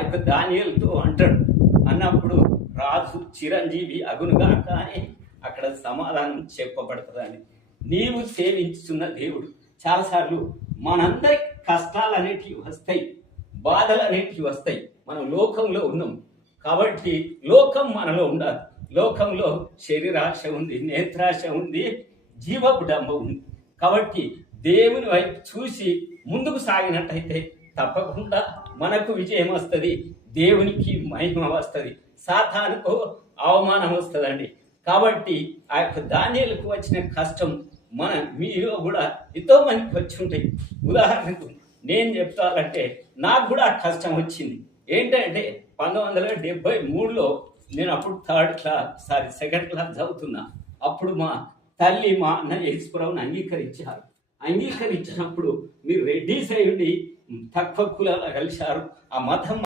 యొక్క దానియేలుతో అంటాడు. అన్నప్పుడు రాజు చిరంజీవి అగునుగాక అని అక్కడ సమాధానం చెప్పబడుతుందని. నీవు సేవించుతున్న దేవుడు చాలాసార్లు మనందరి కష్టాలు అనేటివి వస్తాయి, బాధలు అనేటివి వస్తాయి. మనం లోకంలో ఉన్నాం కాబట్టి లోకం మనలో ఉండాలి. లోకంలో శరీరాశ ఉంది, నేత్రాశ ఉంది, జీవపు డంబ ఉంది. కాబట్టి దేవుని వైపు చూసి ముందుకు సాగినట్టయితే తప్పకుండా మనకు విజయం వస్తుంది, దేవునికి మహిమ వస్తుంది, సాతానుకు అవమానం వస్తుందండి. కాబట్టి ఆ యొక్క దానియేలుకు వచ్చిన కష్టం మీలో కూడా ఎంతో మందికి వచ్చి ఉంటాయి. ఉదాహరణకు నేను చెప్తానంటే నాకు కూడా కష్టం వచ్చింది. ఏంటంటే 1973లో నేను అప్పుడు సెకండ్ క్లాస్ చదువుతున్నా. అప్పుడు మా తల్లి మా అన్న యేసుప్రభుని అంగీకరించినప్పుడు మీరు రెడ్డి సైడ్ తక్కువ కులాలు కలిశారు, ఆ మతం